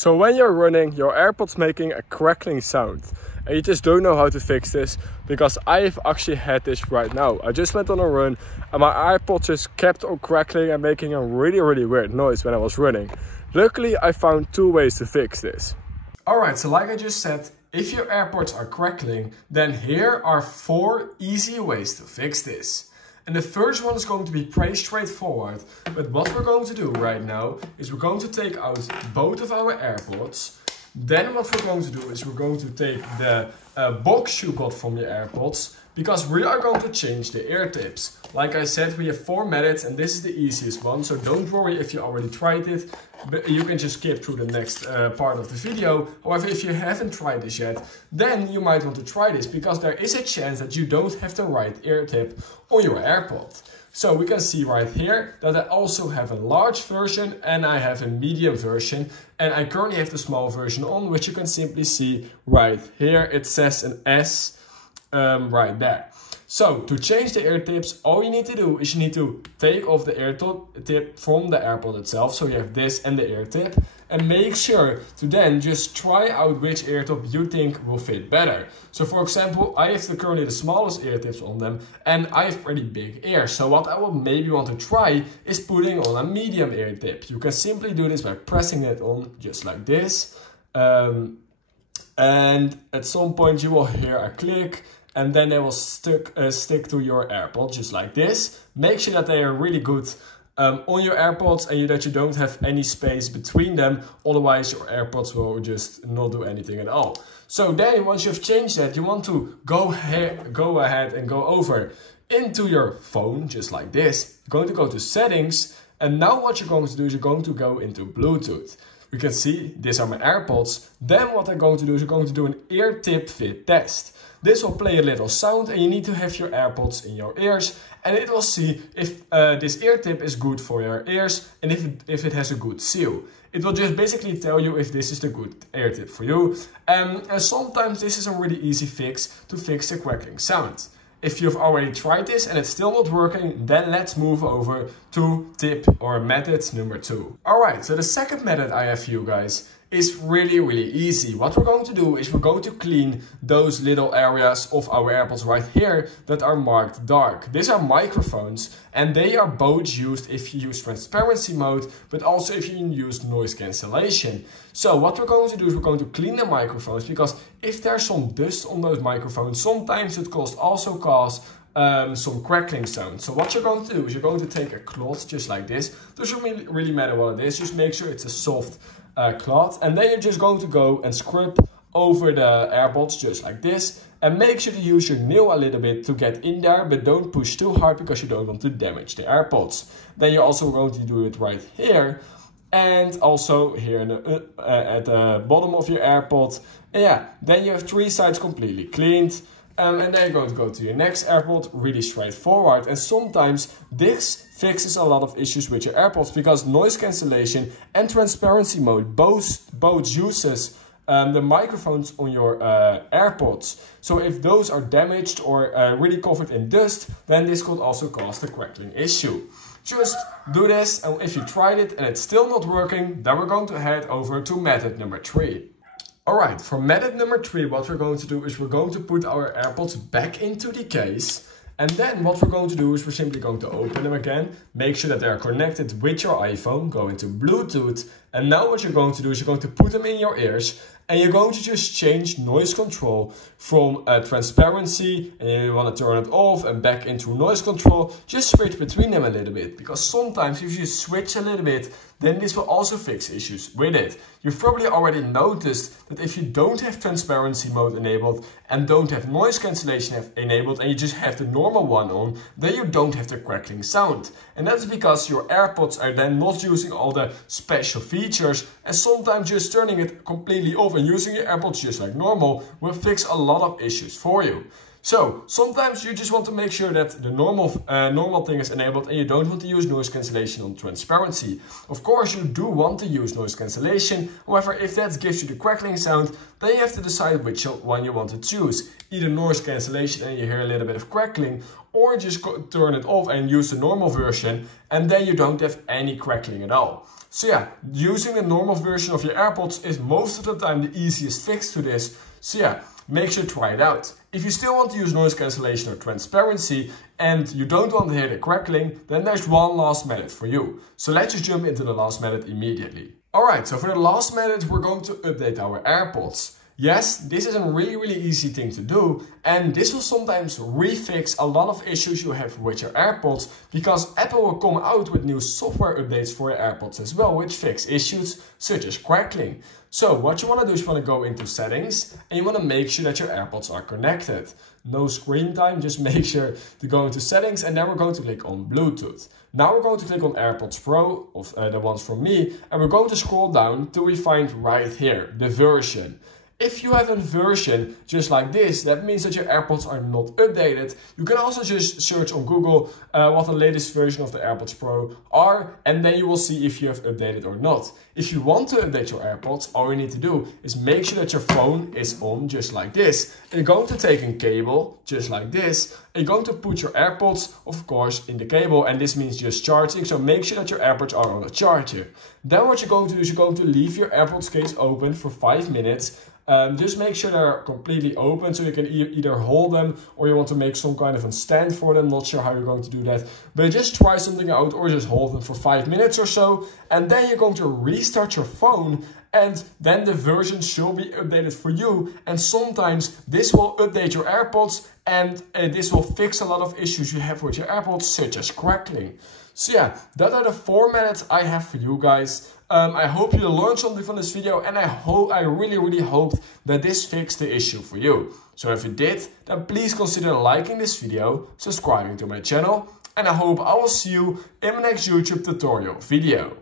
So when you're running, your AirPods making a crackling sound and you just don't know how to fix this, because I've actually had this right now. I just went on a run and my AirPods just kept on crackling and making a really weird noise when I was running. Luckily, I found two ways to fix this. Alright, so like I just said, if your AirPods are crackling, then here are 4 easy ways to fix this. And the first one is going to be pretty straightforward, but what we're going to do right now is we're going to take out both of our AirPods. Then what we're going to do is we're going to take the box you got from your AirPods, because we are going to change the ear tips. Like I said, we have 4 methods and this is the easiest one, so don't worry if you already tried it, but you can just skip through the next part of the video. However, if you haven't tried this yet, then you might want to try this, because there is a chance that you don't have the right ear tip on your AirPod. So we can see right here that I also have a large version and I have a medium version, and I currently have the small version on, which you can simply see right here. It says an S right there. So to change the ear tips, all you need to do is you need to take off the ear tip from the AirPod itself. So you have this and the ear tip, and make sure to then just try out which ear tip you think will fit better. So for example, I have currently the smallest ear tips on them and I have pretty big ears. So what I will maybe want to try is putting on a medium ear tip. You can simply do this by pressing it on just like this. And at some point you will hear a click, and then they will stick to your AirPods just like this. Make sure that they are really good on your AirPods and that you don't have any space between them. Otherwise your AirPods will just not do anything at all. So then once you've changed that, you want to go ahead and go over into your phone just like this. You're going to go to settings, and now what you're going to do is you're going to go into Bluetooth. You can see these are my AirPods. Then what I'm going to do is you're going to do an ear tip fit test. This will play a little sound and you need to have your AirPods in your ears, and it will see if this ear tip is good for your ears and if it has a good seal. It will just basically tell you if this is the good ear tip for you. And sometimes this is a really easy fix to fix the crackling sound. If you've already tried this and it's still not working, then let's move over to tip or method number 2. Alright, so the second method I have for you guys is really easy. What we're going to do is we're going to clean those little areas of our AirPods right here that are marked dark. These are microphones, and they are both used if you use transparency mode, but also if you use noise cancellation. So what we're going to do is we're going to clean the microphones, because if there's some dust on those microphones, sometimes it also cause some crackling sound. So what you're going to do is you're going to take a cloth just like this. Doesn't really matter what it is, just make sure it's a soft cloth, and then you're just going to go and scrub over the AirPods just like this, and make sure to use your nail a little bit to get in there, but don't push too hard because you don't want to damage the AirPods. Then you're also going to do it right here, and also here in the, at the bottom of your AirPod. And yeah, then you have 3 sides completely cleaned. And then you're going to go to your next AirPod, really straightforward. And sometimes this fixes a lot of issues with your AirPods, because noise cancellation and transparency mode both uses the microphones on your AirPods. So if those are damaged or really covered in dust, then this could also cause the crackling issue. Just do this, and if you tried it and it's still not working, then we're going to head over to method number 3. Alright, for method number 3, what we're going to do is we're going to put our AirPods back into the case. And then what we're going to do is we're simply going to open them again. Make sure that they are connected with your iPhone. Go into Bluetooth. And now what you're going to do is you're going to put them in your ears. And you're going to just change noise control from transparency, and you want to turn it off and back into noise control. Just switch between them a little bit, because sometimes if you switch a little bit, then this will also fix issues with it. You've probably already noticed that if you don't have transparency mode enabled and don't have noise cancellation enabled, and you just have the normal one on, then you don't have the crackling sound. And that's because your AirPods are then not using all the special features, and sometimes just turning it completely off and using your AirPods just like normal will fix a lot of issues for you. So sometimes you just want to make sure that the normal thing is enabled and you don't want to use noise cancellation on transparency. Of course, you do want to use noise cancellation. However, if that gives you the crackling sound, then you have to decide which one you want to choose. Either noise cancellation and you hear a little bit of crackling, or just turn it off and use the normal version and then you don't have any crackling at all. So yeah, using the normal version of your AirPods is most of the time the easiest fix to this. So yeah, make sure to try it out. If you still want to use noise cancellation or transparency and you don't want to hear the crackling, then there's one last method for you. So let's just jump into the last method immediately. Alright, so for the last method, we're going to update our AirPods. Yes, this is a really easy thing to do, and this will sometimes refix a lot of issues you have with your AirPods, because Apple will come out with new software updates for your AirPods as well, which fix issues such as crackling. So what you want to do is you want to go into settings and you want to make sure that your AirPods are connected. No screen time, just make sure to go into settings and then we're going to click on Bluetooth. Now we're going to click on AirPods Pro, of the ones from me, and we're going to scroll down till we find right here, the version. If you have a version just like this, that means that your AirPods are not updated. You can also just search on Google what the latest version of the AirPods Pro are, and then you will see if you have updated or not. If you want to update your AirPods, all you need to do is make sure that your phone is on just like this. And you're going to take a cable just like this. And you're going to put your AirPods, of course, in the cable, and this means just charging. So make sure that your AirPods are on a charger. Then what you're going to do is you're going to leave your AirPods case open for 5 minutes. Just make sure they're completely open so you can either hold them or you want to make some kind of a stand for them. Not sure how you're going to do that, but just try something out or just hold them for 5 minutes or so. And then you're going to restart your phone and then the version should be updated for you. And sometimes this will update your AirPods and this will fix a lot of issues you have with your AirPods, such as crackling. So yeah, that are the 4 methods I have for you guys. I hope you learned something from this video, and I really hoped that this fixed the issue for you. So if you did, then please consider liking this video, subscribing to my channel, and I hope I will see you in my next YouTube tutorial video.